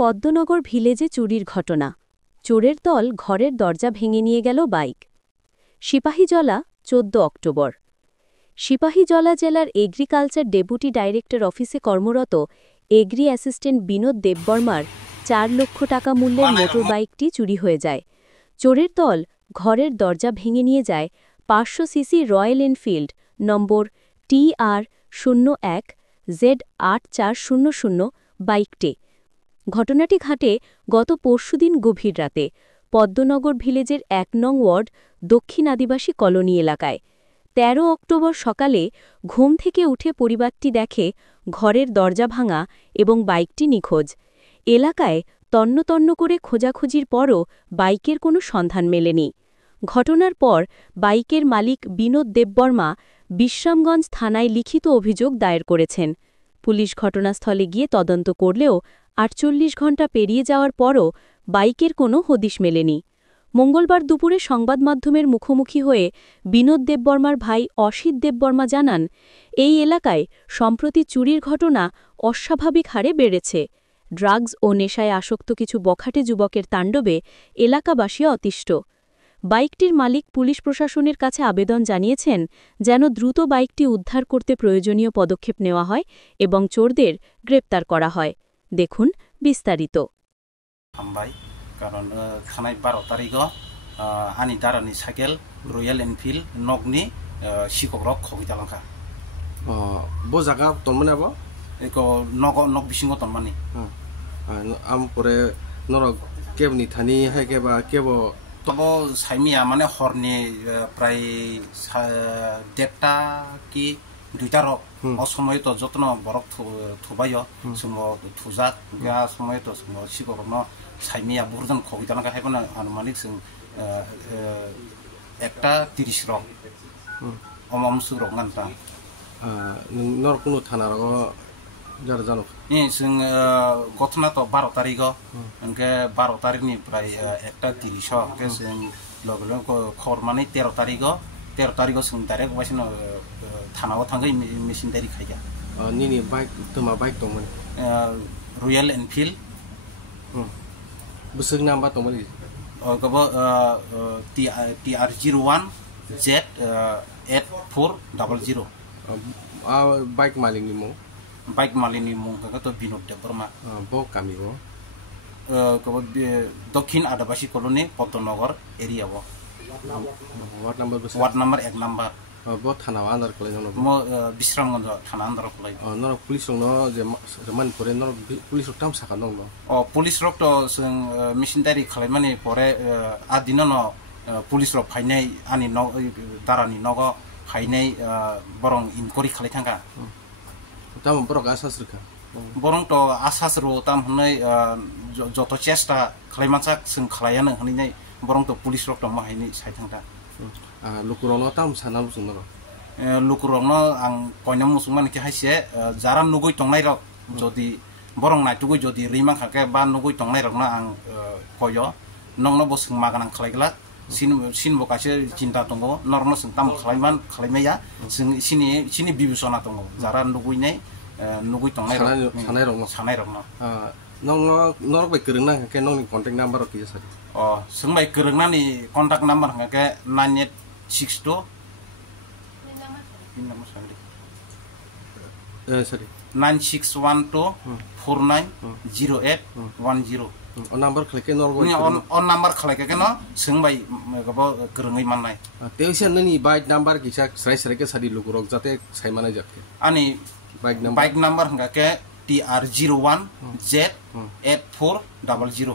পদ্মনগর ভিলেজে চুরির ঘটনা। চোরের দল ঘরের দরজা ভেঙে নিয়ে গেল বাইক। সিপাহীজলা ১৪ অক্টোবর। সিপাহীজলা জেলার এগ্রিকালচার ডেপুটি ডাইরেক্টর অফিসে কর্মরত এগ্রি অ্যাসিস্ট্যান্ট বিনোদ দেববর্মার ৪ লক্ষ টাকা মূল্যের মোটর বাইকটি চুরি হয়ে যায়। চোরের দল ঘরের দরজা ভেঙে নিয়ে যায় ৫০০ সিসি রয়্যাল এনফিল্ড নম্বর TR01 Z8400 বাইকটি। ঘটনাটি ঘটে গত পরশুদিন গভীর রাতে পদ্মনগর ভিলেজের ১ নং ওয়ার্ড দক্ষিণ আদিবাসী কলোনি এলাকায়। ১৩ অক্টোবর সকালে ঘুম থেকে উঠে পরিবারটি দেখে ঘরের দরজা ভাঙা এবং বাইকটি নিখোঁজ। এলাকায় তন্ন করে খোঁজাখুঁজির পরও বাইকের কোনো সন্ধান মেলেনি। ঘটনার পর বাইকের মালিক বিনোদ দেববর্মা বিশ্রামগঞ্জ থানায় লিখিত অভিযোগ দায়ের করেছেন। পুলিশ ঘটনাস্থলে গিয়ে তদন্ত করলেও ৪৮ ঘণ্টা পেরিয়ে যাওয়ার পরও বাইকের কোনো হদিশ মেলেনি। মঙ্গলবার দুপুরে সংবাদ মাধ্যমের মুখোমুখি হয়ে বিনোদ দেববর্মার ভাই অসিত দেববর্মা জানান, এই এলাকায় সম্প্রতি চুরির ঘটনা অস্বাভাবিক হারে বেড়েছে। ড্রাগস ও নেশায় আসক্ত কিছু বখাটে যুবকের তাণ্ডবে এলাকাবাসী অতিষ্ঠ। বাইকটির মালিক পুলিশ প্রশাসনের কাছে আবেদন জানিয়েছেন যেন দ্রুত বাইকটি উদ্ধার করতে প্রয়োজনীয় পদক্ষেপ নেওয়া হয় এবং চোরদের গ্রেপ্তার করা হয়। দেখুন বিস্তারিত। কারণ থানায় ১২ তারিখও আনি দারানি সাইকেল রয়্যাল এনফিল্ড নগনি শিকক রক খবি তালাঙ্কা বো জায়গা তনমানে আবো একো নগ বিসিঙ্গ তনমানি আম পরে নরক কেবনি থানি হাই কেবা কেবো তবো সাইমিয়া মানে হরনি প্রায় ১:৩০ কি ২টা রক অসময় তো যত্ন বরফ থুবাই সময় থুজাক সময় তো শিকক সাইমিয়া বুরজন খবি তালাঙ্কা হাইবানা আনুমানিক जों ১:৩০ রক অমসু রক গানটা নর কোনো থানা রক যারা জানো जों ঘটনা তো ১২ তারিখও ওনকে ১২ তারিখনি প্রায় ১:৩০ কে जों লগে লগে খবর মানে ১৩ তারিখও जों ডাইরেক্ট বাসিনো থানাও থাঙ্গै মেশিনারি খাইয়া নিনি বাইক তোমা বাইক দंमोन রয়্যাল এনফিল্ড বুসুক নাম্বার দंमोन গব TR01 Z8400 বাইক মালিকনি মুং তো বিনোদ দেববর্মা ব কামি ব গব দক্ষিণ আদিবাসী কলোনি পদ্মনগর এরিয়া ব ওয়ার্ড নাম্বার ১ নাম্বার ব থানা আন্দার কলাই ন ম বিশ্রামগঞ্জ থানা আন্দার কলাই নর পুলিশ ন যে মান পরে নর পুলিশ টাম সাকা ন পুলিশ রক তো जों মেশিনারি খালাইমানি পরে আদিন ন পুলিশ রক ফাইনাই আনি ন দারানি নগ ফাইনাই বরং ইনকোয়ারি খালাই থাঙ্কা তাম বরক আসাস রেখা বরং তো আসাস রো তাম হनै যত চেষ্টা খালাইমানসাক जों খালাयानो হनै বরং তো পুলিশ রক তো মাহাইনি সাই থাঙ্কা লুকুরন তাম সানা বুসুন ন লুকুরন আং পয়না মুসুমান কি হাইছে যারা নুগৈ টংনাই রক যদি বরং নাইটুগৈ যদি রিমা খাকে বা নুগৈ টংনাই রক না আং কয় নংনো বসুং মাগানাं খালাইগला सिन बकासे चिन्ता दङ नरनो जों ताम खालायमाया जों सिनि बिबेचना दङ जारा नुगै टंनाय सानाय रक नर बाय गोरोंना के नंनि कन्टेक्ट नाम्बार कि सारि जों बाय गोरोंनानि कन्टाक्ट नाम्बार के 9862 सरि 9612 490810 नाम्बार खलके नर अन नाम्बार खलके के न सोंबाय गबो गोरोङै माननाय तेसे ननि बाइक नाम्बार किसा स्राय के सादि लुगुरक जाते सायमानाय जाके आनि बाइक नाम्बार हंगा के TR01 Z8400